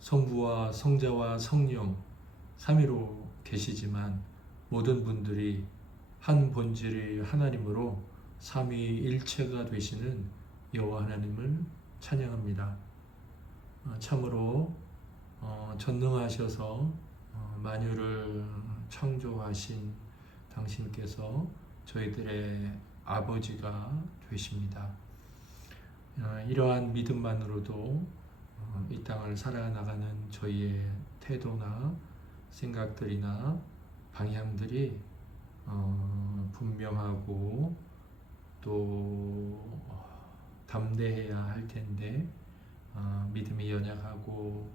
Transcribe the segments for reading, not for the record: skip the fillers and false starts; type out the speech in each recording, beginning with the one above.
성부와 성자와 성령 삼위로 계시지만 모든 분들이 한 본질의 하나님으로 삼위일체가 되시는 여호와 하나님을 찬양합니다. 참으로 전능하셔서 만유를 창조하신 당신께서 저희들의 아버지가 되십니다. 이러한 믿음만으로도 이 땅을 살아나가는 저희의 태도나 생각들이나 방향들이 분명하고 또 담대해야 할 텐데 믿음이 연약하고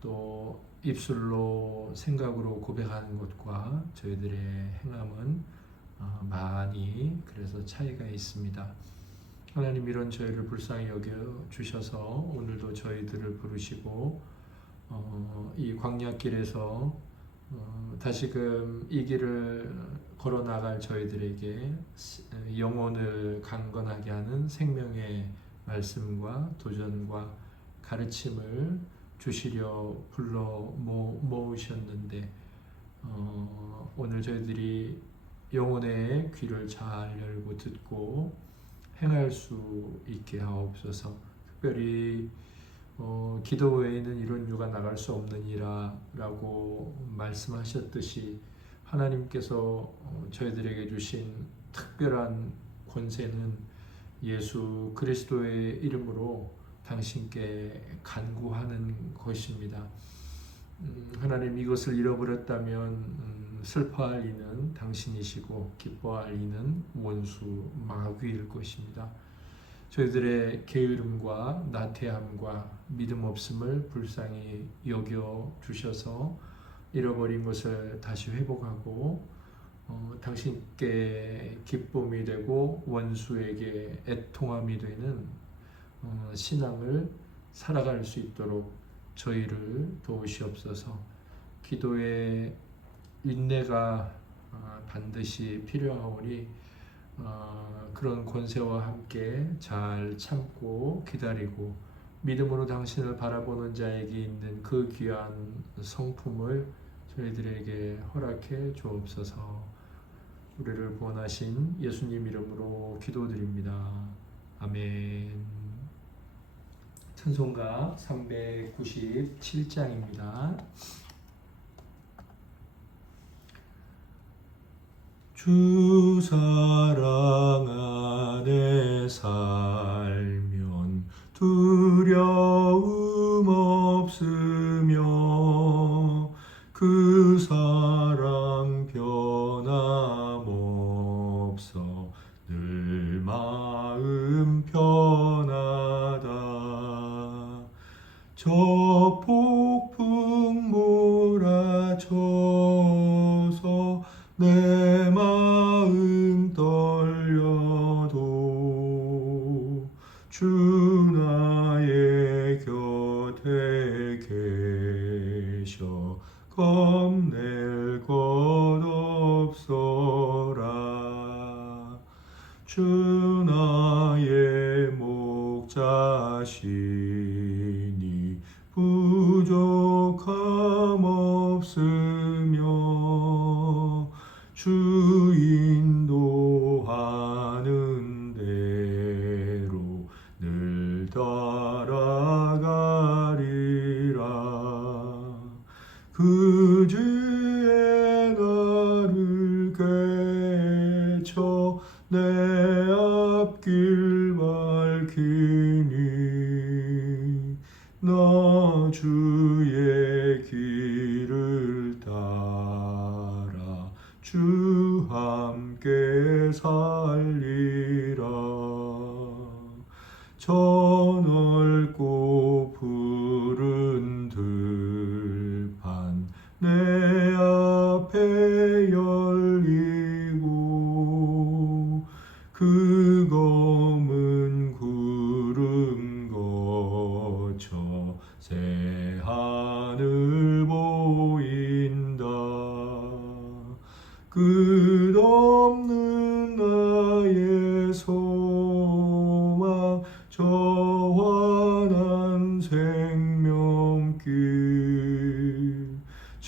또 입술로 생각으로 고백하는 것과 저희들의 행함은 많이 그래서 차이가 있습니다. 하나님 이런 저희를 불쌍히 여겨 주셔서 오늘도 저희들을 부르시고 이 광야길에서 다시금 이 길을 걸어 나갈 저희들에게 영혼을 강건하게 하는 생명의 말씀과 도전과 가르침을 주시려 불러 모으셨는데 오늘 저희들이 영혼의 귀를 잘 열고 듣고 행할 수 있게 하옵소서. 특별히 기도 외에는 이런 유가 나갈 수 없느니라 라고 말씀하셨듯이 하나님께서 저희들에게 주신 특별한 권세는 예수 그리스도의 이름으로 당신께 간구하는 것입니다. 하나님 이것을 잃어버렸다면 슬퍼할 이는 당신이시고 기뻐할 이는 원수 마귀일 것입니다. 저희들의 게으름과 나태함과 믿음 없음을 불쌍히 여겨 주셔서 잃어버린 것을 다시 회복하고 당신께 기쁨이 되고 원수에게 애통함이 되는 신앙을 살아갈 수 있도록 저희를 도우시옵소서. 기도의 인내가 반드시 필요하오니 그런 권세와 함께 잘 참고 기다리고 믿음으로 당신을 바라보는 자에게 있는 그 귀한 성품을 저희들에게 허락해 주옵소서. 우리를 구원하신 예수님 이름으로 기도드립니다. 아멘. 찬송가 397장입니다. 주 사랑 안에 살면 두려움 없으며 그 사랑 변함없어 늘 마음 편하다. 저 폭풍 몰아쳐서 내 마음 떨려도 주 나의 곁에 계셔 겁낼 것 없어라. 주 나의 목자시니 부족함 없으며 주 인도하는 대로 늘 따라가리라. 그 주의 나를 que쳐 내 앞길 밝히니 나 주의 길을 따라 주 함께 살리라. 저 넓고 푸른 들판 내 앞에 열리고 그 검은 구름 거쳐 새 하늘 보인다. 끝없는 나의 소망 저 환한 생명길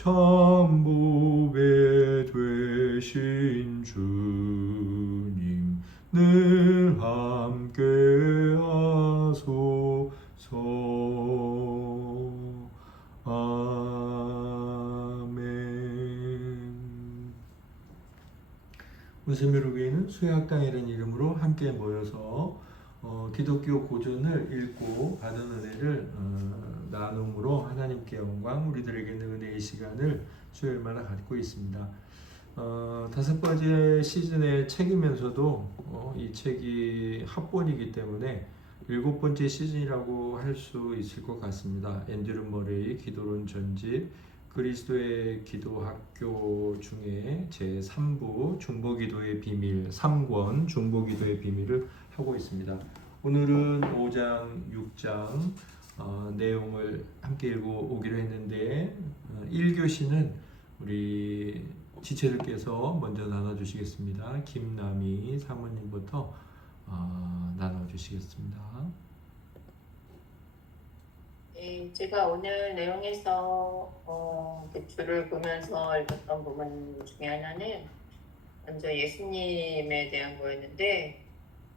참 보배 되신 주님 늘 함께 하소서. 아멘. 문세미로교회는 수양당이라는 이름으로 함께 모여서 기독교 고전을 읽고 받은 은혜를 나눔으로 하나님께 영광, 우리들에게는 은혜의 시간을 수요일마다 갖고 있습니다. 5번째 시즌의 책이면서도 이 책이 합본이기 때문에 7번째 시즌이라고 할 수 있을 것 같습니다. 앤드류 머레이 기도론 전집 그리스도의 기도학교 중에 제3부 중보기도의 비밀 3권 중보기도의 비밀을 하고 있습니다. 오늘은 5장, 6장 내용을 함께 읽어오기로 했는데 1교시는 우리 지체들께서 먼저 나눠주시겠습니다. 김남희 사모님부터 나눠주시겠습니다. 네, 제가 오늘 내용에서 그 줄을 보면서 읽었던 부분 중에 하나는 먼저 예수님에 대한 거였는데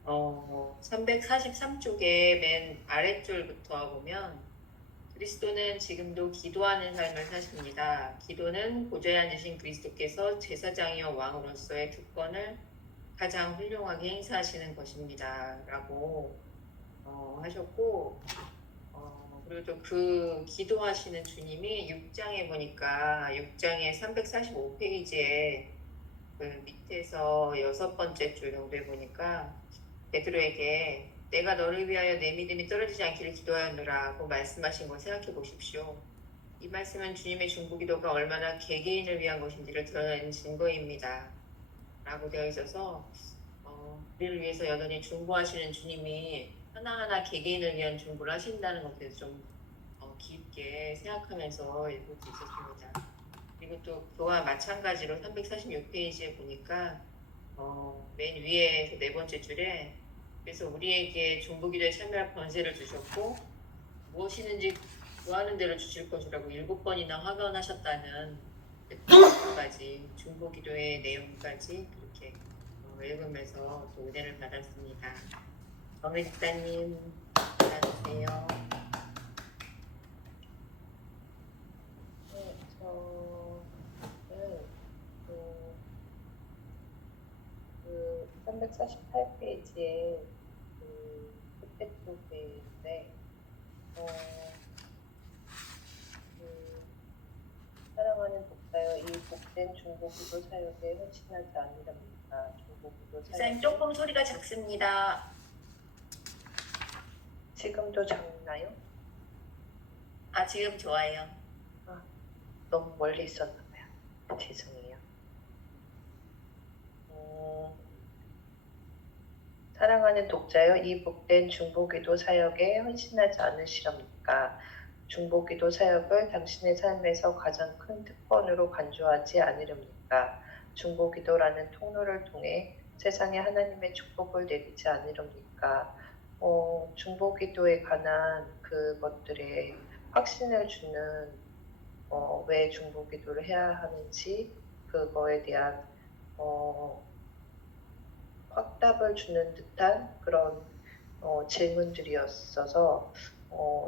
343쪽의 맨 아랫줄부터 보면 그리스도는 지금도 기도하는 삶을 사십니다. 기도는 보좌에 앉으신 그리스도께서 제사장이여 왕으로서의 특권을 가장 훌륭하게 행사하시는 것입니다. 라고 하셨고 그리고 또 그 기도하시는 주님이 6장에 보니까 6장의 345페이지에 그 밑에서 6번째 줄 정도에 보니까 베드로에게 내가 너를 위하여 내 믿음이 떨어지지 않기를 기도하노라고 말씀하신 걸 생각해 보십시오. 이 말씀은 주님의 중보기도가 얼마나 개개인을 위한 것인지를 드러내는 증거입니다. 라고 되어 있어서 우리를 위해서 여전히 중보하시는 주님이 하나하나 개개인을 위한 중보를 하신다는 것에 대해서 좀 깊게 생각하면서 읽을 수 있었습니다. 그리고 또 그와 마찬가지로 346페이지에 보니까 맨 위에 네 번째 줄에 그래서 우리에게 중보기도에 참여할 권세를 주셨고 무엇이든지 구하는 대로 주실 것이라고 7번이나 확언하셨다는 까지 중보기도의 내용까지 그렇게 읽으면서 또 은혜를 받았습니다. 정혜 집사님 안녕하세요. 네, 저는 그 348페이지에 그 끝에 쪽인데 사랑하는 독자여 이 복된 중보기도 사역에 헌신하지 않으렵니까? 중보기도 사역. 조금 소리가 작습니다. 지금도 작나요? 지금 좋아요. 너무 멀리 있었나봐요. 죄송해요. 사랑하는 독자여 이 복된 중보기도 사역에 헌신하지 않으시렵니까? 중보기도 사역을 당신의 삶에서 가장 큰 특권으로 간주하지 않으렵니까? 중보기도라는 통로를 통해 세상에 하나님의 축복을 내리지 않으렵니까? 중보기도에 관한 그것들에 확신을 주는 왜 중보기도를 해야 하는지 그거에 대한 확답을 주는 듯한 그런 질문들이었어서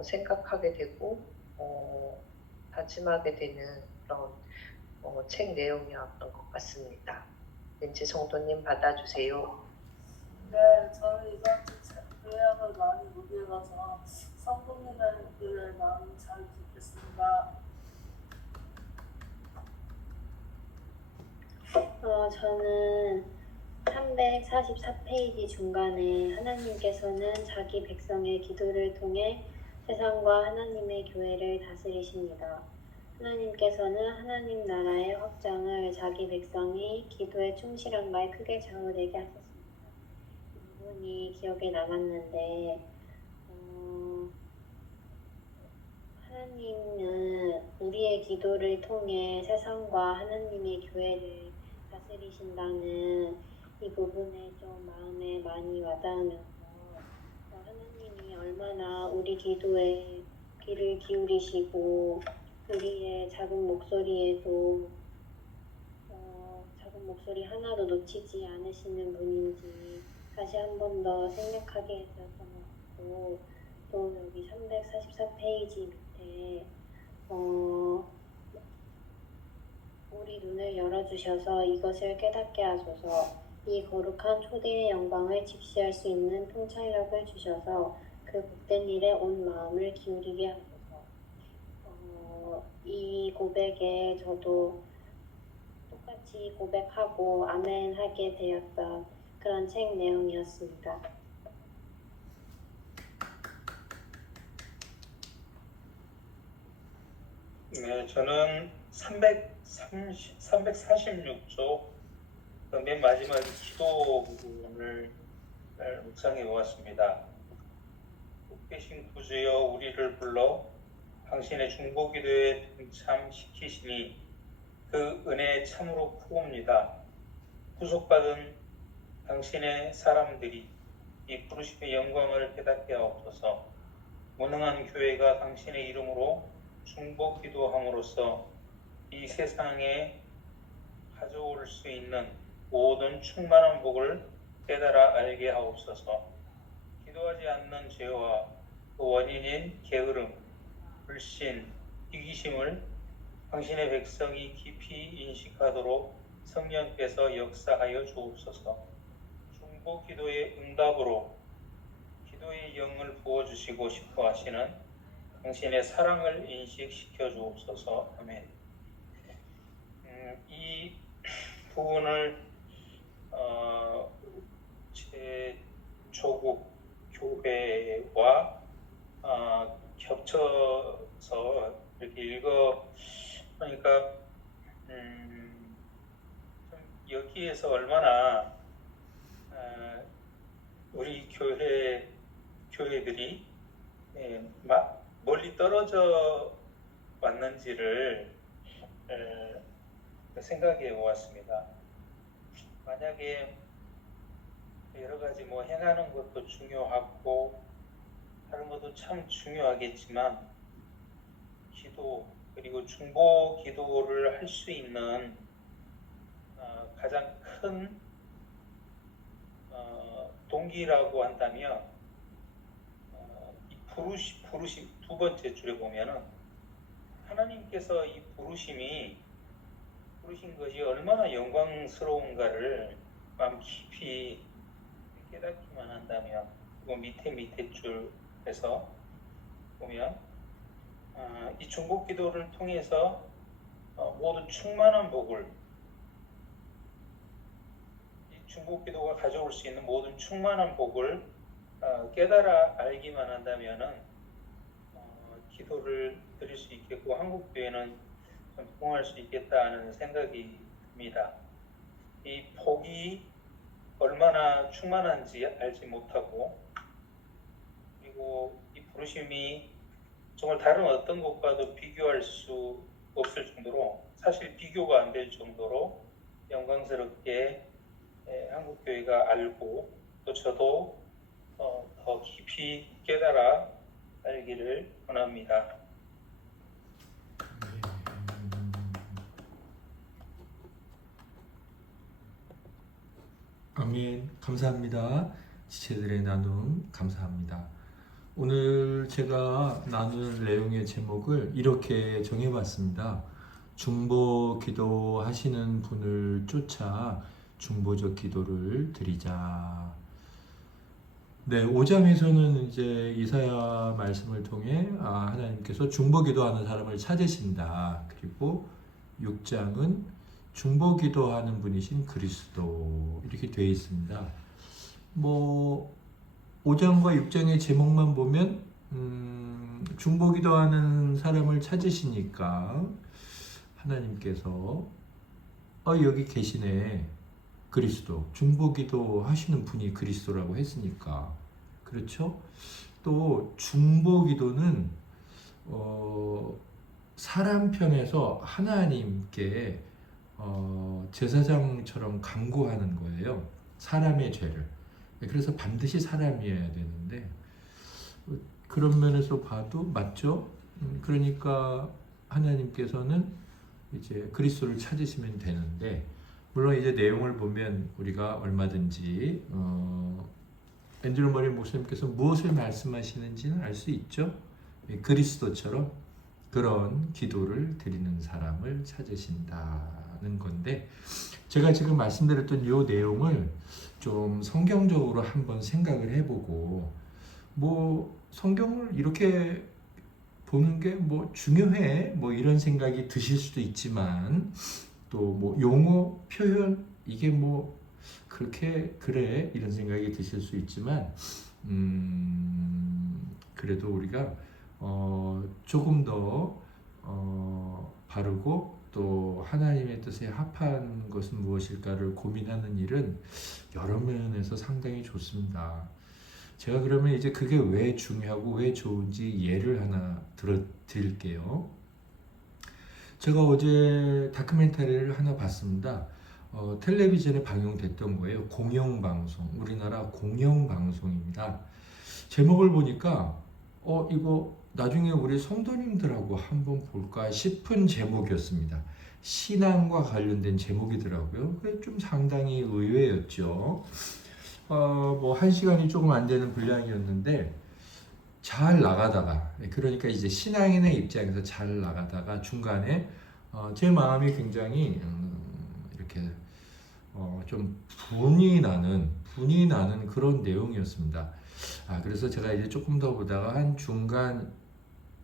생각하게 되고 다짐하게 되는 그런 책 내용이었던 것 같습니다. 왠지 성도님 받아주세요. 네, 저는 이번 주 요약을 많이 못 읽어서 성도님의 글을 많이 잘 듣겠습니다. 저는 344페이지 중간에 하나님께서는 자기 백성의 기도를 통해 세상과 하나님의 교회를 다스리십니다. 하나님께서는 하나님 나라의 확장을 자기 백성이 기도에 충실한 바에 크게 좌우되게 하셨습니다. 이 부분이 기억에 남았는데 하나님은 우리의 기도를 통해 세상과 하나님의 교회를 다스리신다는 이 부분에 좀 마음에 많이 와닿으면서 하나님이 얼마나 우리 기도에 귀를 기울이시고 우리의 작은 목소리에도 작은 목소리 하나도 놓치지 않으시는 분인지 다시 한 번 더 생각하게 해주셨던 것 같고, 또 여기 344페이지 밑에 우리 눈을 열어주셔서 이것을 깨닫게 하소서. 이 거룩한 초대의 영광을 직시할 수 있는 통찰력을 주셔서 그 복된 일에 온 마음을 기울이게 하소서. 이 고백에 저도 똑같이 고백하고 아멘 하게 되었던 그런 책 내용이었습니다. 네, 저는 346쪽 맨 마지막 기도 부분을 묵상해 보았습니다. 복되신 구주여 우리를 불러 당신의 중보기도에 동참시키시니 그 은혜 참으로 크옵니다. 구속받은 당신의 사람들이 이 부르심의 영광을 깨닫게 하옵소서. 무능한 교회가 당신의 이름으로 중보기도함으로써 이 세상에 가져올 수 있는 모든 충만한 복을 깨달아 알게 하옵소서. 기도하지 않는 죄와 그 원인인 게으름, 불신, 이기심을 당신의 백성이 깊이 인식하도록 성령께서 역사하여 주옵소서. 중보기도의 응답으로 기도의 영을 부어주시고 싶어 하시는 당신의 사랑을 인식시켜 주옵소서. 아멘. 이 부분을 제 조국 교회와 겹쳐서 이렇게 읽어 보니까 여기에서 얼마나 우리 교회들이 멀리 떨어져 왔는지를 생각해 보았습니다. 만약에 여러 가지 행하는 것도 중요하고 다른 것도 참 중요하겠지만 기도 그리고 중보 기도를 할 수 있는 가장 큰 동기라고 한다면 이 부르심 두 번째 줄에 보면은 하나님께서 이 부르신 것이 얼마나 영광스러운가를 마음 깊이 깨닫기만 한다면, 그리고 밑에 줄에서 보면 이 중보 기도를 통해서 모든 충만한 복을, 이 중보 기도가 가져올 수 있는 모든 충만한 복을 깨달아 알기만 한다면은 기도를 드릴 수 있겠고 한국 교회는 좀 부흥할 수 있겠다는 생각이 듭니다. 이 복이 얼마나 충만한지 알지 못하고, 그리고 이 부르심이 정말 다른 어떤 것과도 비교할 수 없을 정도로, 사실 비교가 안 될 정도로 영광스럽게 한국 교회가 알고, 또 저도 더 깊이 깨달아 알기를 원합니다. 아멘. 감사합니다. 지체들의 나눔 감사합니다. 오늘 제가 나눈 내용의 제목을 이렇게 정해봤습니다. 중보 기도 하시는 분을 쫓아 중보적 기도를 드리자. 네, 5장에서는 이제 이사야 말씀을 통해 하나님께서 중보 기도하는 사람을 찾으신다. 그리고 6장은 중보 기도하는 분이신 그리스도, 이렇게 되어 있습니다. 5장과 6장의 제목만 보면 중보 기도하는 사람을 찾으시니까 하나님께서 여기 계시네, 그리스도, 중보 기도 하시는 분이 그리스도라고 했으니까, 그렇죠? 또 중보 기도는 사람 편에서 하나님께 제사장처럼 간구하는 거예요. 사람의 죄를. 그래서 반드시 사람이어야 되는데, 그런 면에서 봐도 맞죠? 그러니까 하나님께서는 이제 그리스도를 찾으시면 되는데, 물론 이제 내용을 보면 우리가 얼마든지 앤드류 머리 목사님께서 무엇을 말씀하시는지는 알 수 있죠. 그리스도처럼 그런 기도를 드리는 사람을 찾으신다는 건데, 제가 지금 말씀드렸던 이 내용을 좀 성경적으로 한번 생각을 해보고, 뭐 성경을 이렇게 보는 게 뭐 중요해 뭐 이런 생각이 드실 수도 있지만, 또 뭐 용어 표현 이게 뭐 그렇게 그래 이런 생각이 드실 수 있지만, 그래도 우리가 조금 더 바르고 또 하나님의 뜻에 합한 것은 무엇일까를 고민하는 일은 여러 면에서 상당히 좋습니다. 제가 그러면 이제 그게 왜 중요하고 왜 좋은지 예를 하나 드릴게요. 제가 어제 다큐멘터리를 하나 봤습니다. 텔레비전에 방영됐던 거예요. 공영방송, 우리나라 공영방송입니다. 제목을 보니까 이거 나중에 우리 성도님들하고 한번 볼까 싶은 제목이었습니다. 신앙과 관련된 제목이더라고요. 그래서 좀 상당히 의외였죠. 뭐 1시간이 조금 안 되는 분량이었는데 잘 나가다가, 그러니까 이제 신앙인의 입장에서 잘 나가다가 중간에 제 마음이 굉장히 이렇게 좀 분이 나는 그런 내용이었습니다. 그래서 제가 이제 조금 더 보다가 한 중간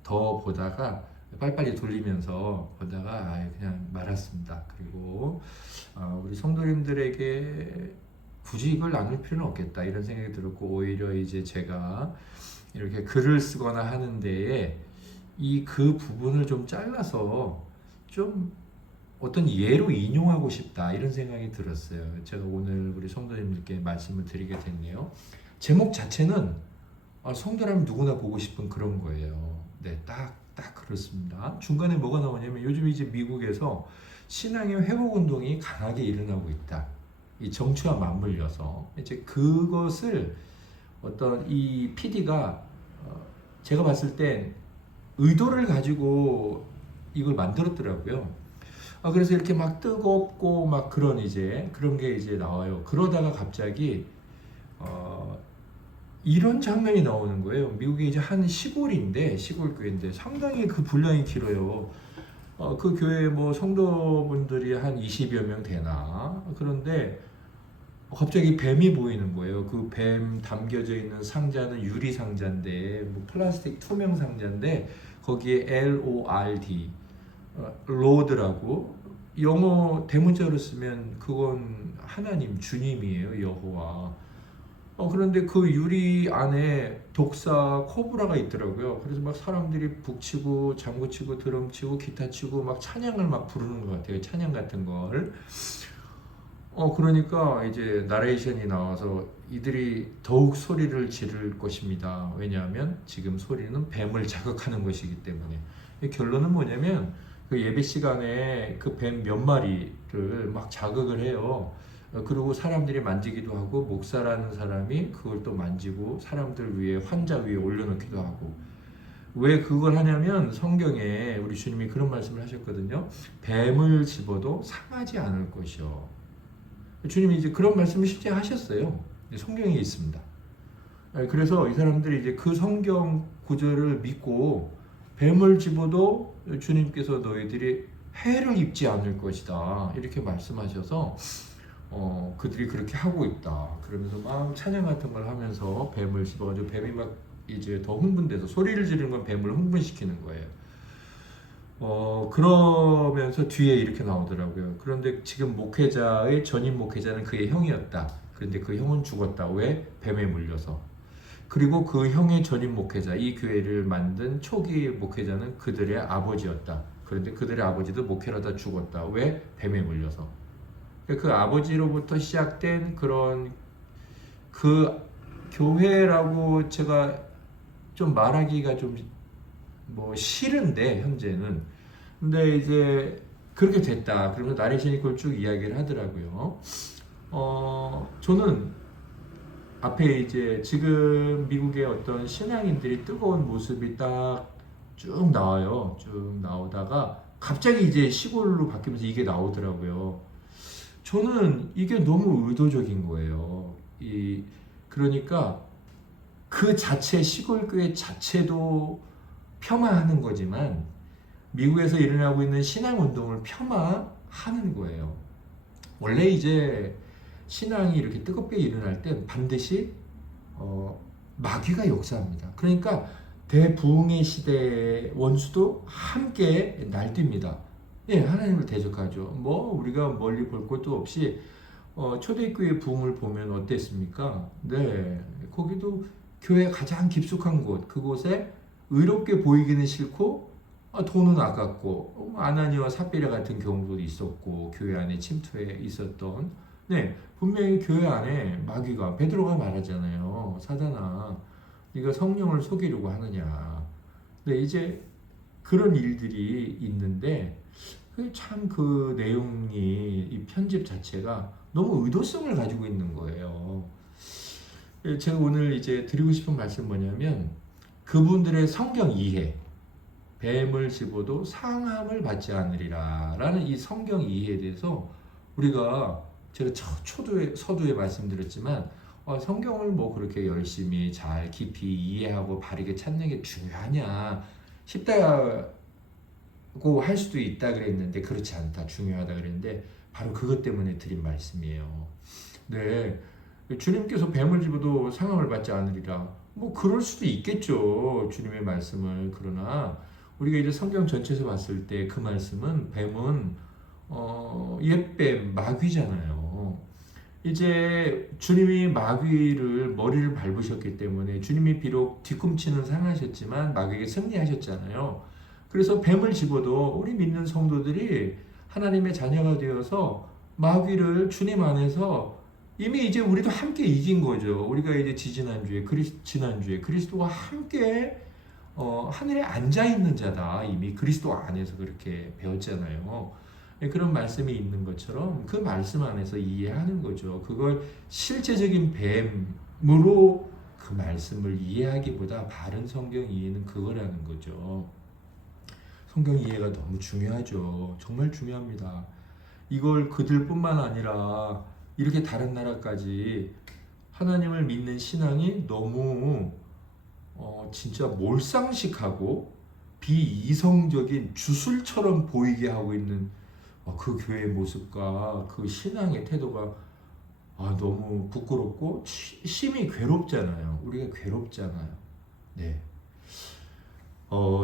더 보다가 빨리빨리 돌리면서 보다가 그냥 말았습니다. 그리고 우리 성도님들에게 굳이 이걸 나눌 필요는 없겠다 이런 생각이 들었고, 오히려 이제 제가 이렇게 글을 쓰거나 하는 데에 그 부분을 좀 잘라서 좀 어떤 예로 인용하고 싶다 이런 생각이 들었어요. 제가 오늘 우리 성도님들께 말씀을 드리게 됐네요. 제목 자체는 성도라면 누구나 보고 싶은 그런 거예요. 네, 딱 그렇습니다. 중간에 뭐가 나오냐면, 요즘 이제 미국에서 신앙의 회복 운동이 강하게 일어나고 있다. 이 정치와 맞물려서 이제 그것을 어떤 이 PD가 제가 봤을 땐 의도를 가지고 이걸 만들었더라고요. 그래서 이렇게 막 뜨겁고 막 그런 게 이제 나와요. 그러다가 갑자기 이런 장면이 나오는 거예요. 미국이 이제 한 시골인데, 시골 교회인데 상당히 그 분량이 길어요. 그 교회에 뭐 성도분들이 한 20여 명 되나? 그런데 갑자기 뱀이 보이는 거예요. 그 뱀 담겨져 있는 상자는 유리 상자인데, 뭐 플라스틱 투명 상자인데, 거기에 LORD, 로드라고 영어 대문자로 쓰면 그건 하나님, 주님이에요. 여호와. 그런데 그 유리 안에 독사 코브라가 있더라고요. 그래서 막 사람들이 북치고 장구치고 드럼치고 기타치고 막 찬양을 막 부르는 것 같아요. 찬양 같은 걸. 그러니까 이제 나레이션이 나와서 이들이 더욱 소리를 지를 것입니다. 왜냐하면 지금 소리는 뱀을 자극하는 것이기 때문에. 결론은 뭐냐면, 그 예배 시간에 그 뱀 몇 마리를 막 자극을 해요. 그리고 사람들이 만지기도 하고, 목사라는 사람이 그걸 또 만지고 사람들 위에, 환자 위에 올려놓기도 하고. 왜 그걸 하냐면, 성경에 우리 주님이 그런 말씀을 하셨거든요. 뱀을 집어도 상하지 않을 것이요. 주님이 이제 그런 말씀을 실제 하셨어요. 성경에 있습니다. 그래서 이 사람들이 이제 그 성경 구절을 믿고 뱀을 집어도 주님께서 너희들이 해를 입지 않을 것이다 이렇게 말씀하셔서 그들이 그렇게 하고 있다. 그러면서 막 찬양 같은 걸 하면서 뱀을 집어가지고 뱀이 막 이제 더 흥분돼서 소리를 지르는 건 뱀을 흥분시키는 거예요. 그러면서 뒤에 이렇게 나오더라고요. 그런데 지금 목회자의 전임 목회자는 그의 형이었다. 그런데 그 형은 죽었다. 왜? 뱀에 물려서. 그리고 그 형의 전임 목회자, 이 교회를 만든 초기 목회자는 그들의 아버지였다. 그런데 그들의 아버지도 목회를 하다 죽었다. 왜? 뱀에 물려서. 그 아버지로부터 시작된 그런 그 교회라고 제가 좀 말하기가 좀 뭐 싫은데, 현재는. 근데 이제 그렇게 됐다. 그러면서 나레이션이 그걸 쭉 이야기를 하더라고요. 저는 앞에 이제 지금 미국의 어떤 신앙인들이 뜨거운 모습이 딱 쭉 나와요. 쭉 나오다가 갑자기 이제 시골로 바뀌면서 이게 나오더라고요. 저는 이게 너무 의도적인 거예요. 그러니까 그 자체 시골 교회 자체도 폄하하는 거지만 미국에서 일어나고 있는 신앙 운동을 폄하하는 거예요. 원래 이제 신앙이 이렇게 뜨겁게 일어날 땐 반드시 마귀가 역사합니다. 그러니까 대부흥의 시대의 원수도 함께 날뜁니다. 예, 하나님을 대적하죠. 뭐 우리가 멀리 볼 것도 없이 초대교회 부흥을 보면 어땠습니까? 네, 거기도 교회 가장 깊숙한 곳, 그곳에 의롭게 보이기는 싫고 돈은 아깝고 아나니와 삽비라 같은 경우도 있었고 교회 안에 침투해 있었던 네, 분명히 교회 안에 마귀가 베드로가 말하잖아요. 사단아, 네가 성령을 속이려고 하느냐. 네, 이제 그런 일들이 있는데 참 그 내용이 이 편집 자체가 너무 의도성을 가지고 있는 거예요. 제가 오늘 이제 드리고 싶은 말씀 뭐냐면 그분들의 성경 이해, 뱀을 집어도 상함을 받지 않으리라 라는 이 성경 이해에 대해서 우리가 제가 서두에 말씀드렸지만 성경을 뭐 그렇게 열심히 잘 깊이 이해하고 바르게 찾는 게 중요하냐 싶다고 할 수도 있다 그랬는데 그렇지 않다, 중요하다 그랬는데 바로 그것 때문에 드린 말씀이에요. 네, 주님께서 뱀을 집어도 상함을 받지 않으리라, 뭐 그럴 수도 있겠죠, 주님의 말씀을. 그러나 우리가 이제 성경 전체에서 봤을 때 그 말씀은 뱀은 옛뱀 마귀잖아요. 이제 주님이 마귀를 머리를 밟으셨기 때문에 주님이 비록 뒤꿈치는 상하셨지만 마귀에게 승리하셨잖아요. 그래서 뱀을 집어도 우리 믿는 성도들이 하나님의 자녀가 되어서 마귀를 주님 안에서 이미 이제 우리도 함께 이긴 거죠. 우리가 이제 지난주에 그리스도와 함께 하늘에 앉아 있는 자다. 이미 그리스도 안에서 그렇게 배웠잖아요. 그런 말씀이 있는 것처럼 그 말씀 안에서 이해하는 거죠. 그걸 실제적인 뱀으로 그 말씀을 이해하기보다 바른 성경 이해는 그거라는 거죠. 성경 이해가 너무 중요하죠. 정말 중요합니다. 이걸 그들뿐만 아니라 이렇게 다른 나라까지 하나님을 믿는 신앙이 너무 진짜 몰상식하고 비이성적인 주술처럼 보이게 하고 있는 그 교회의 모습과 그 신앙의 태도가 너무 부끄럽고 심히 괴롭잖아요. 우리가 괴롭잖아요. 네.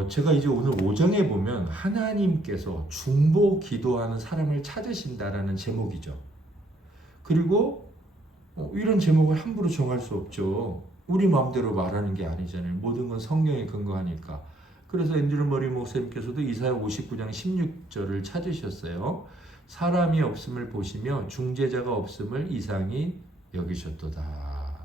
제가 이제 오늘 5장에 보면 하나님께서 중보 기도하는 사람을 찾으신다라는 제목이죠. 그리고 이런 제목을 함부로 정할 수 없죠. 우리 마음대로 말하는 게 아니잖아요. 모든 건 성경에 근거하니까. 그래서 앤드류 머리 목사님께서도 이사야 59장 16절을 찾으셨어요. 사람이 없음을 보시며 중재자가 없음을 이상히 여기셨도다.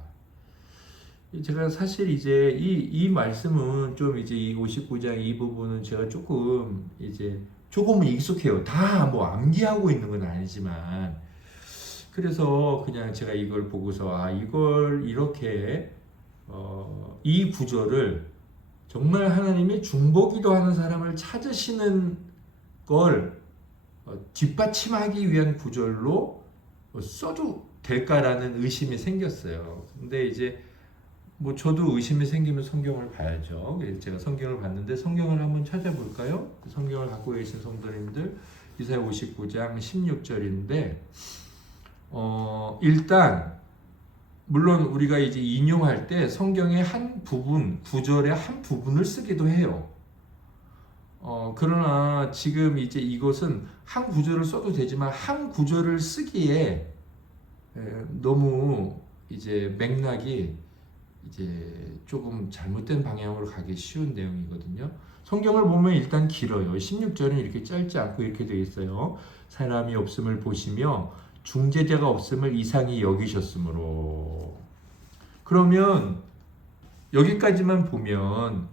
제가 사실 이제 이 말씀은 좀 이제 이 59장 이 부분은 제가 조금은 익숙해요. 다 뭐 암기하고 있는 건 아니지만 그래서 그냥 제가 이걸 보고서 이걸 이렇게 이 구절을 정말 하나님이 중보기도하는 사람을 찾으시는 걸 뒷받침하기 위한 구절로 써도 될까라는 의심이 생겼어요. 근데 이제 뭐 저도 의심이 생기면 성경을 봐야죠. 그래서 제가 성경을 봤는데 성경을 한번 찾아볼까요? 성경을 갖고 계신 성도님들 이사야 59장 16절인데 일단 물론 우리가 이제 인용할 때 성경의 한 부분, 구절의 한 부분을 쓰기도 해요. 그러나 지금 이제 이것은 한 구절을 써도 되지만 한 구절을 쓰기에 너무 이제 맥락이 이제 조금 잘못된 방향으로 가기 쉬운 내용이거든요. 성경을 보면 일단 길어요. 16절은 이렇게 짧지 않고 이렇게 되어 있어요. 사람이 없음을 보시며 중재자가 없음을 이상히 여기셨으므로. 그러면 여기까지만 보면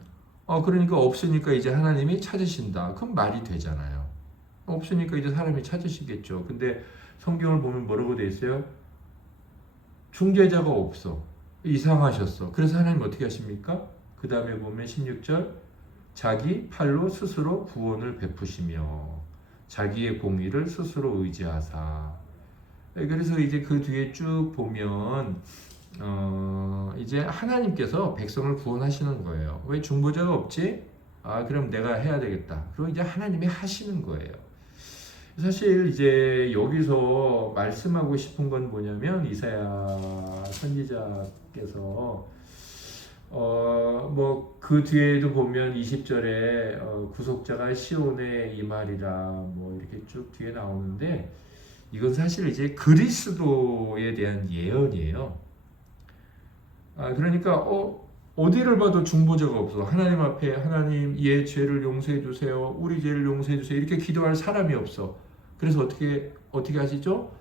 그러니까 없으니까 이제 하나님이 찾으신다. 그럼 말이 되잖아요. 없으니까 이제 사람이 찾으시겠죠. 근데 성경을 보면 뭐라고 되어 있어요? 중재자가 없어. 이상하셨어. 그래서 하나님 어떻게 하십니까? 그 다음에 보면 16절 자기 팔로 스스로 구원을 베푸시며 자기의 공의를 스스로 의지하사. 그래서 이제 그 뒤에 쭉 보면 이제 하나님께서 백성을 구원하시는 거예요. 왜 중보자가 없지? 그럼 내가 해야 되겠다. 그리고 이제 하나님이 하시는 거예요. 사실 이제 여기서 말씀하고 싶은 건 뭐냐면 이사야 선지자께서 뭐 그 뒤에도 보면 20절에 구속자가 시온에 임하리라 뭐 이렇게 쭉 뒤에 나오는데 이건 사실 이제 그리스도에 대한 예언이에요. 그러니까 어디를 봐도 중보자가 없어. 하나님 앞에 하나님 얘 죄를 용서해 주세요. 우리 죄를 용서해 주세요. 이렇게 기도할 사람이 없어. 그래서 어떻게 하시죠?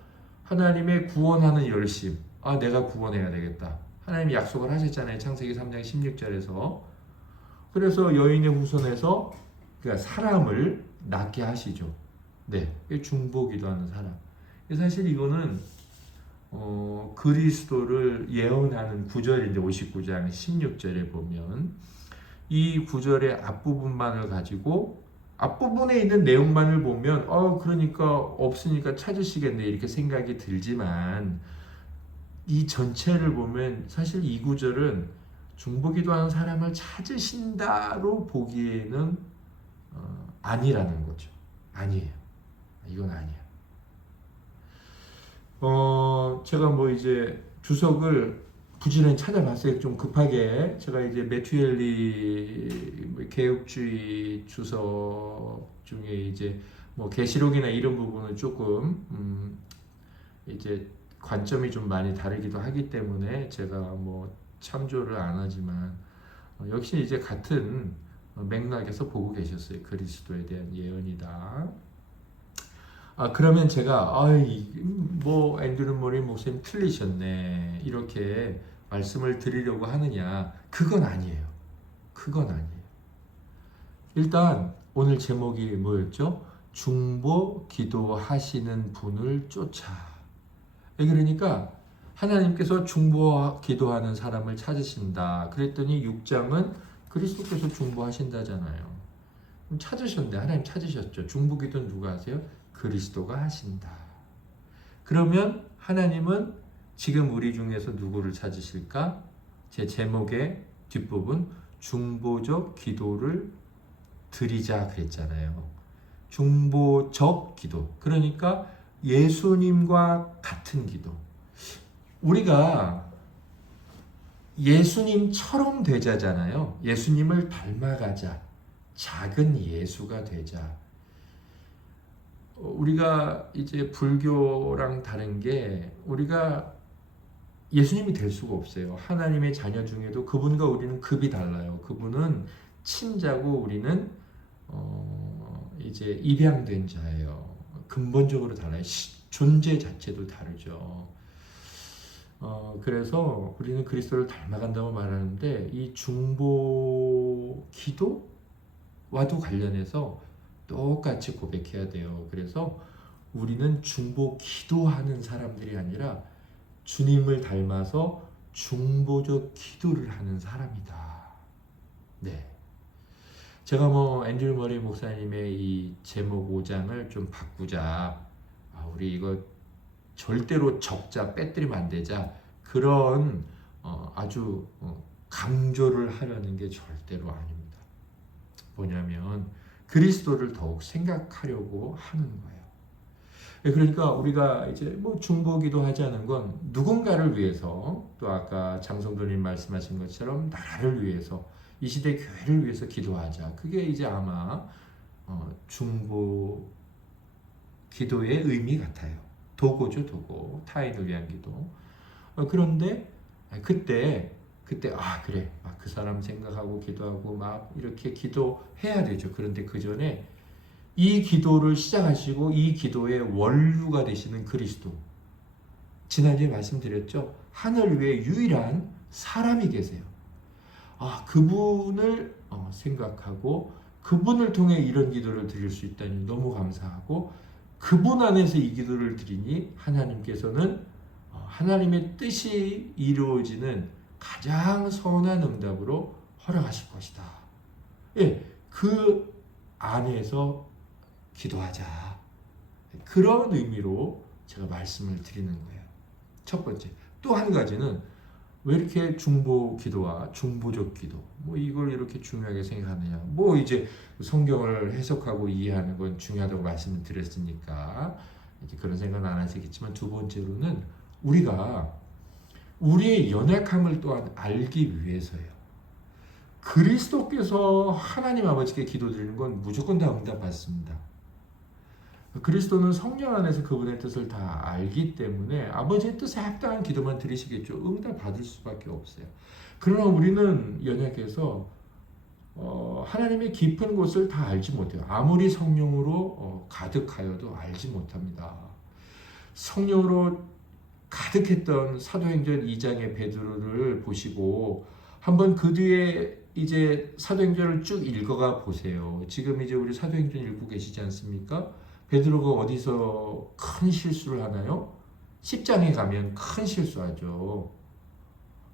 하나님의 구원하는 열심. 내가 구원해야 되겠다. 하나님이 약속을 하셨잖아요. 창세기 3장 16절에서. 그래서 여인의 후손에서 그러니까 사람을 낳게 하시죠. 네, 중보 기도하는 사람. 사실 이거는 그리스도를 예언하는 구절인데 59장 16절에 보면 이 구절의 앞부분만을 가지고 앞부분에 있는 내용만을 보면 그러니까 없으니까 찾으시겠네 이렇게 생각이 들지만 이 전체를 보면 사실 이 구절은 중보기도하는 사람을 찾으신다로 보기에는 아니라는 거죠. 아니에요. 이건 아니야. 제가 뭐 이제 주석을 부지런히 찾아봤어요. 좀 급하게. 제가 이제 매튜엘리 개혁주의 주석 중에 이제 뭐 계시록이나 이런 부분은 조금 이제 관점이 좀 많이 다르기도 하기 때문에 제가 뭐 참조를 안 하지만 역시 이제 같은 맥락에서 보고 계셨어요. 그리스도에 대한 예언이다. 그러면 제가 뭐 앤드류 모리 목사님 틀리셨네 이렇게 말씀을 드리려고 하느냐? 그건 아니에요. 그건 아니에요. 일단 오늘 제목이 뭐였죠? 중보 기도하시는 분을 쫓아. 그러니까 하나님께서 중보 기도하는 사람을 찾으신다. 그랬더니 6장은 그리스도께서 중보하신다잖아요. 그럼 찾으셨네. 하나님 찾으셨죠. 중보 기도는 누가 하세요? 그리스도가 하신다. 그러면 하나님은 지금 우리 중에서 누구를 찾으실까? 제 제목의 뒷부분 중보적 기도를 드리자 그랬잖아요. 중보적 기도. 그러니까 예수님과 같은 기도. 우리가 예수님처럼 되자잖아요. 예수님을 닮아가자. 작은 예수가 되자. 우리가 이제 불교랑 다른 게 우리가 예수님이 될 수가 없어요. 하나님의 자녀 중에도 그분과 우리는 급이 달라요. 그분은 친자고 우리는 이제 입양된 자예요. 근본적으로 달라요. 존재 자체도 다르죠. 그래서 우리는 그리스도를 닮아간다고 말하는데 이 중보 기도와도 관련해서 똑같이 고백해야 돼요. 그래서 우리는 중보 기도하는 사람들이 아니라 주님을 닮아서 중보적 기도를 하는 사람이다. 네. 제가 뭐 앤드류 머리 목사님의 이 제목 5장을 좀 바꾸자. 우리 이거 절대로 적자, 빼뜨리면 안 되자. 그런 아주 강조를 하려는 게 절대로 아닙니다. 뭐냐면 그리스도를 더욱 생각하려고 하는 거예요. 그러니까 우리가 이제 뭐 중보기도 하지 않은 건 누군가를 위해서 또 아까 장성도님 말씀하신 것처럼 나라를 위해서 이 시대 교회를 위해서 기도하자. 그게 이제 아마 중보 기도의 의미 같아요. 도구죠, 도구. 타인을 위한 기도. 그런데 그때 그래 막 그 사람 생각하고 기도하고 막 이렇게 기도해야 되죠. 그런데 그 전에 이 기도를 시작하시고 이 기도의 원류가 되시는 그리스도. 지난주에 말씀드렸죠. 하늘 위에 유일한 사람이 계세요. 그분을 생각하고 그분을 통해 이런 기도를 드릴 수 있다니 너무 감사하고 그분 안에서 이 기도를 드리니 하나님께서는 하나님의 뜻이 이루어지는 가장 선한 응답으로 허락하실 것이다. 예, 그 안에서 기도하자. 그런 의미로 제가 말씀을 드리는 거예요. 첫 번째. 또 한 가지는 왜 이렇게 중보 기도와 중보적 기도 뭐 이걸 이렇게 중요하게 생각하느냐. 뭐 이제 성경을 해석하고 이해하는 건 중요하다고 말씀을 드렸으니까 이제 그런 생각은 안 하시겠지만, 두 번째로는 우리가 우리의 연약함을 또한 알기 위해서예요. 그리스도께서 하나님 아버지께 기도드리는 건 무조건 다 응답받습니다. 그리스도는 성령 안에서 그분의 뜻을 다 알기 때문에 아버지의 뜻에 합당한 기도만 드리시겠죠. 응답받을 수밖에 없어요. 그러나 우리는 연약해서 하나님의 깊은 곳을 다 알지 못해요. 아무리 성령으로 가득하여도 알지 못합니다. 성령으로 가득했던 사도행전 2장의 베드로를 보시고 한번 그 뒤에 이제 사도행전을 쭉 읽어가 보세요. 지금 이제 우리 사도행전 읽고 계시지 않습니까? 베드로가 어디서 큰 실수를 하나요? 10장에 가면 큰 실수하죠.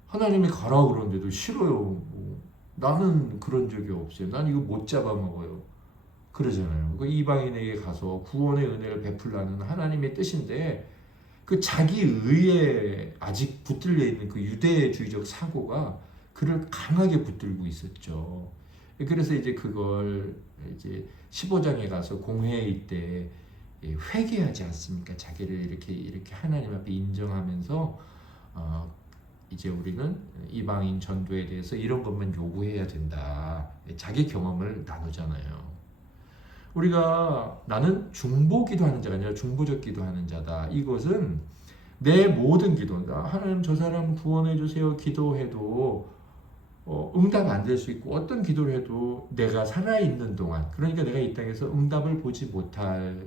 하나님이 가라 그러는데도 싫어요. 나는 그런 적이 없어요. 난 이거 못 잡아먹어요. 그러잖아요. 그 이방인에게 가서 구원의 은혜를 베풀라는 하나님의 뜻인데 그 자기 의에 아직 붙들려 있는 그 유대주의적 사고가 그를 강하게 붙들고 있었죠. 그래서 이제 그걸 이제 15장에 가서 공회의 때 회개하지 않습니까? 자기를 이렇게 하나님 앞에 인정하면서 이제 우리는 이방인 전도에 대해서 이런 것만 요구해야 된다. 자기 경험을 나누잖아요. 우리가 나는 중보 기도하는 자가 아니라 중보적 기도하는 자다. 이것은 내 모든 기도, 하나님 저 사람 구원해 주세요 기도해도 응답 안 될 수 있고, 어떤 기도를 해도 내가 살아있는 동안, 그러니까 내가 이 땅에서 응답을 보지 못할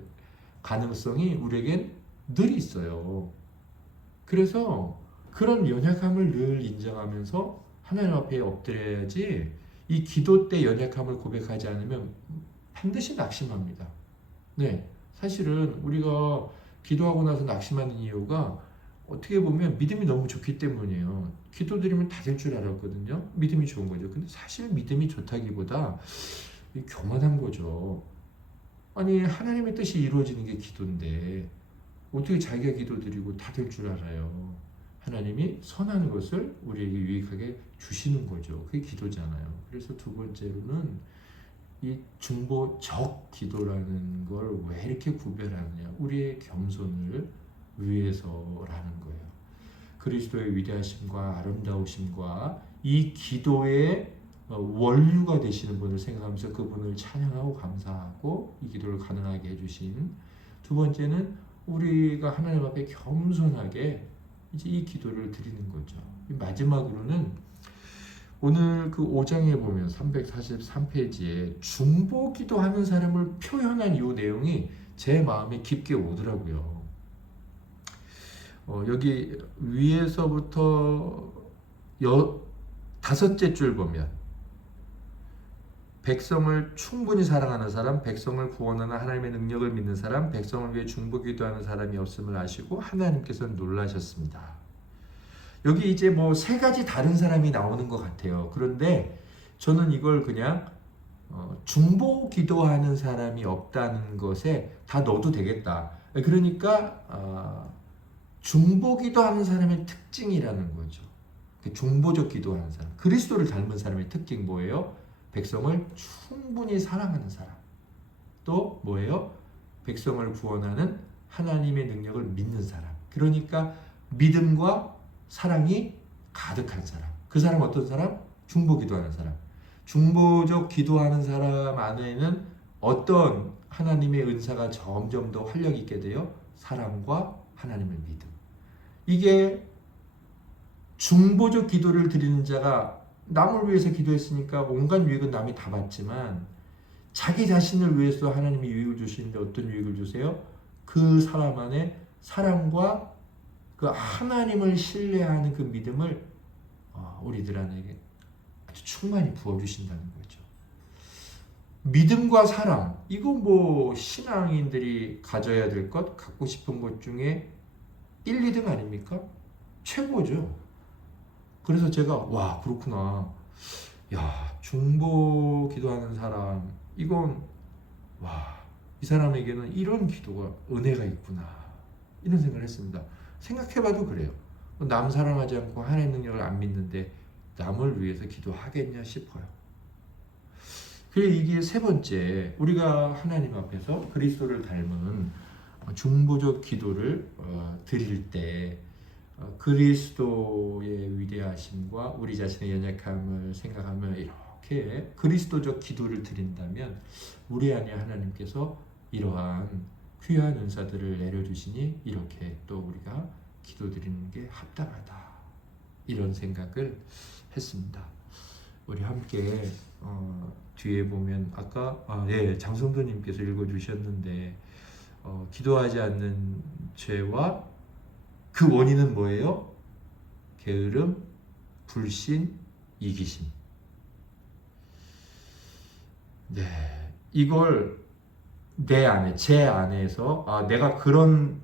가능성이 우리에겐 늘 있어요. 그래서 그런 연약함을 늘 인정하면서 하나님 앞에 엎드려야지, 이 기도 때 연약함을 고백하지 않으면 반드시 낙심합니다. 네, 사실은 우리가 기도하고 나서 낙심하는 이유가 어떻게 보면 믿음이 너무 좋기 때문이에요. 기도드리면 다 될 줄 알았거든요. 믿음이 좋은 거죠. 근데 사실 믿음이 좋다기보다 교만한 거죠. 아니 하나님의 뜻이 이루어지는 게 기도인데 어떻게 자기가 기도드리고 다 될 줄 알아요. 하나님이 선한 것을 우리에게 유익하게 주시는 거죠. 그게 기도잖아요. 그래서 두 번째로는 이 중보적 기도라는 걸 왜 이렇게 구별하느냐. 우리의 겸손을 위해서라는 거예요. 그리스도의 위대하심과 아름다우심과 이 기도의 원류가 되시는 분을 생각하면서 그분을 찬양하고 감사하고 이 기도를 가능하게 해주신, 두 번째는 우리가 하나님 앞에 겸손하게 이제 이 기도를 드리는 거죠. 마지막으로는 오늘 그 5장에 보면 343페이지에 중보 기도하는 사람을 표현한 이 내용이 제 마음에 깊게 오더라고요. 여기 위에서부터 다섯째 줄 보면 백성을 충분히 사랑하는 사람, 백성을 구원하는 하나님의 능력을 믿는 사람, 백성을 위해 중보 기도하는 사람이 없음을 아시고 하나님께서는 놀라셨습니다. 여기 이제 뭐 세 가지 다른 사람이 나오는 것 같아요. 그런데 저는 이걸 그냥 중보 기도하는 사람이 없다는 것에 다 넣어도 되겠다. 그러니까 중보 기도하는 사람의 특징이라는 거죠. 중보적 기도하는 사람, 그리스도를 닮은 사람의 특징 뭐예요? 백성을 충분히 사랑하는 사람. 또 뭐예요? 백성을 구원하는 하나님의 능력을 믿는 사람. 그러니까 믿음과 사랑이 가득한 사람. 그 사람 어떤 사람? 중보 기도하는 사람. 중보적 기도하는 사람 안에는 어떤 하나님의 은사가 점점 더 활력 있게 돼요? 사랑과 하나님의 믿음. 이게 중보적 기도를 드리는 자가 남을 위해서 기도했으니까 온갖 유익은 남이 다 받지만 자기 자신을 위해서 하나님이 유익을 주시는데 어떤 유익을 주세요? 그 사람 안에 사랑과 그 하나님을 신뢰하는 그 믿음을 우리들에게 아주 충만히 부어주신다는 거죠. 믿음과 사랑, 이거 뭐 신앙인들이 가져야 될 것, 갖고 싶은 것 중에 1, 2등 아닙니까? 최고죠. 그래서 제가 와 그렇구나. 야 중보 기도하는 사람, 이건 이 사람에게는 이런 기도가 은혜가 있구나, 이런 생각을 했습니다. 생각해봐도 그래요. 남 사랑하지 않고 하나님의 능력을 안 믿는데 남을 위해서 기도하겠냐 싶어요. 그리고 이게 세 번째, 우리가 하나님 앞에서 그리스도를 닮은 중보적 기도를 드릴 때 그리스도의 위대하심과 우리 자신의 연약함을 생각하며 이렇게 그리스도적 기도를 드린다면 우리 안에 하나님께서 이러한 귀한 은사들을 내려주시니 이렇게 또 우리가 기도드리는 게 합당하다, 이런 생각을 했습니다. 우리 함께 뒤에 보면 아까 장성도님께서 읽어주셨는데 기도하지 않는 죄와 그 원인은 뭐예요? 게으름, 불신, 이기심. 네, 이걸 내 안에, 제 안에서 내가 그런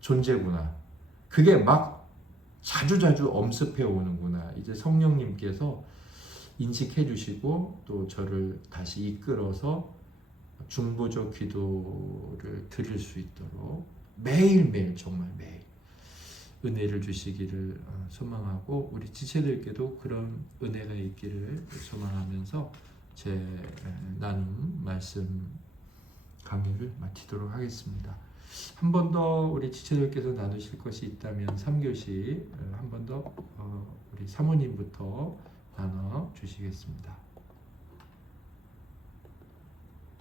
존재구나, 그게 막 자주자주 엄습해 오는구나, 이제 성령님께서 인식해 주시고 또 저를 다시 이끌어서 중보적 기도를 드릴 수 있도록 매일매일, 정말 매일 은혜를 주시기를 소망하고 우리 지체들께도 그런 은혜가 있기를 소망하면서 제 나눔 말씀 강의를 마치도록 하겠습니다. 한 번 더 우리 지체들께서 나누실 것이 있다면 3교시 한 번 더 우리 사모님부터 나눠 주시겠습니다.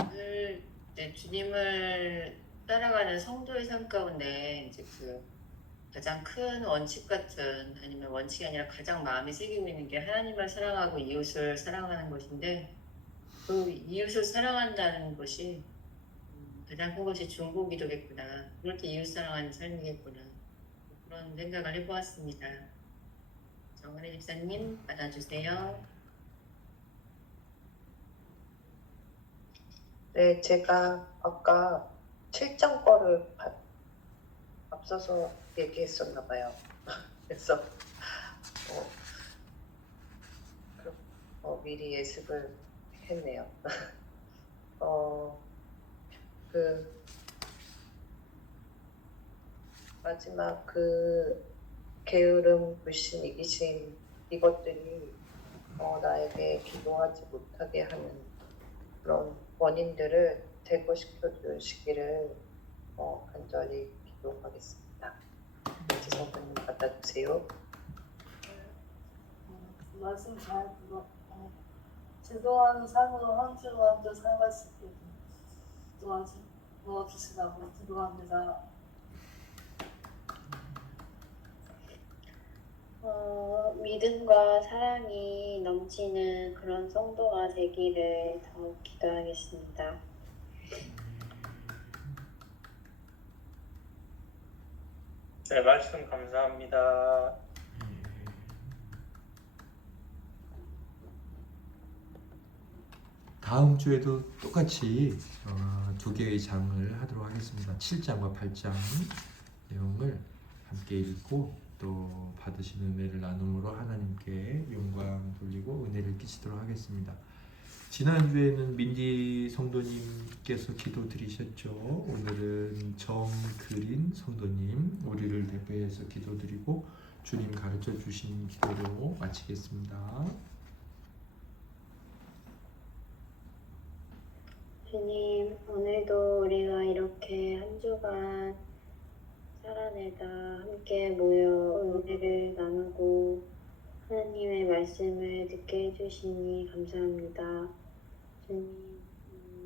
늘 주님을 따라가는 성도의 삶 가운데 이제 그 가장 큰 원칙 같은, 아니면 원칙이 아니라 가장 마음에 새기고 있는 게 하나님을 사랑하고 이웃을 사랑하는 것인데, 그 이웃을 사랑한다는 것이 가장 큰 것이 중보기도겠구나, 그렇게 이웃 사랑하는 삶이겠구나, 그런 생각을 해보았습니다. 정은혜 집사님 받아주세요. 네, 제가 아까 7장 거를 앞서서 얘기했었나 봐요. 그래서 미리 예습을 했네요. 그 마지막 그 게으름, 불신, 이기심, 이것들이 나에게 기도하지 못하게 하는 그런 원인들을 제거시켜 주시기를 간절히 기도하겠습니다. 이제 성도님 받아주세요. 말씀 잘 들어. 기도하는 삶으로 한 주간 살갈 수 있게 도와주시라고 기도합니다. 믿음과 사랑이 넘치는 그런 성도가 되기를 더욱 기도하겠습니다. 네, 말씀 감사합니다. 다음 주에도 똑같이 두 개의 장을 하도록 하겠습니다. 7장과 8장 내용을 함께 읽고 또 받으신 은혜를 나눔으로 하나님께 영광 돌리고 은혜를 끼치도록 하겠습니다. 지난주에는 민지 성도님께서 기도 드리셨죠. 오늘은 정그린 성도님 우리를 대표해서 기도 드리고 주님 가르쳐 주신 기도로 마치겠습니다. 주님, 오늘도 우리가 이렇게 한 주간 살아내다 함께 모여 은혜를 나누고 하나님의 말씀을 듣게 해주시니 감사합니다. 주님,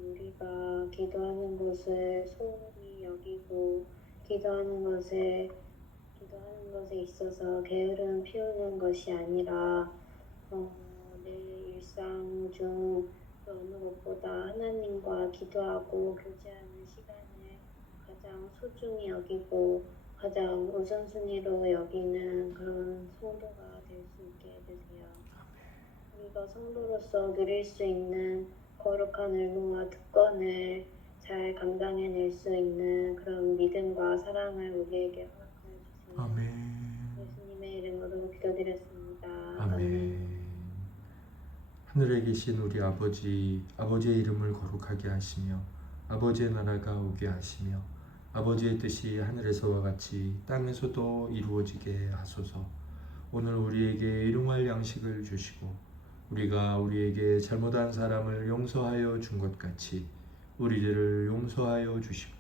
우리가 기도하는 것을 소홀히 여기고 기도하는 것에 있어서 게으름 피우는 것이 아니라 내 일상 중 어느 것보다 하나님과 기도하고 교제하는 시간을 가장 소중히 여기고 가장 우선순위로 여기는 그런 성도가 될 수 있게 해주세요. 우리가 성도로서 누릴 수 있는 거룩한 의무와 특권을 잘 감당해낼 수 있는 그런 믿음과 사랑을 우리에게 허락하여 주세요. 아멘. 예수님의 이름으로 기도드렸습니다. 아멘. 하늘에 계신 우리 아버지, 아버지의 이름을 거룩하게 하시며 아버지의 나라가 오게 하시며 아버지의 뜻이 하늘에서와 같이 땅에서도 이루어지게 하소서. 오늘 우리에게 일용할 양식을 주시고 우리가 우리에게 잘못한 사람을 용서하여 준 것 같이 우리들을 용서하여 주시고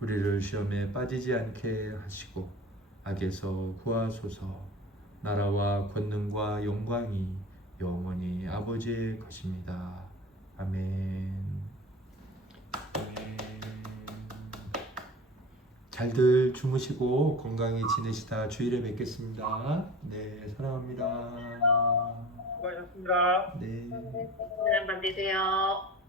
우리를 시험에 빠지지 않게 하시고 악에서 구하소서. 나라와 권능과 영광이 영원히 아버지의 것입니다. 아멘. 아멘. 잘들 주무시고 건강히 지내시다 주일에 뵙겠습니다. 네, 사랑합니다. 수고하셨습니다. 네. 하나님 받으세요.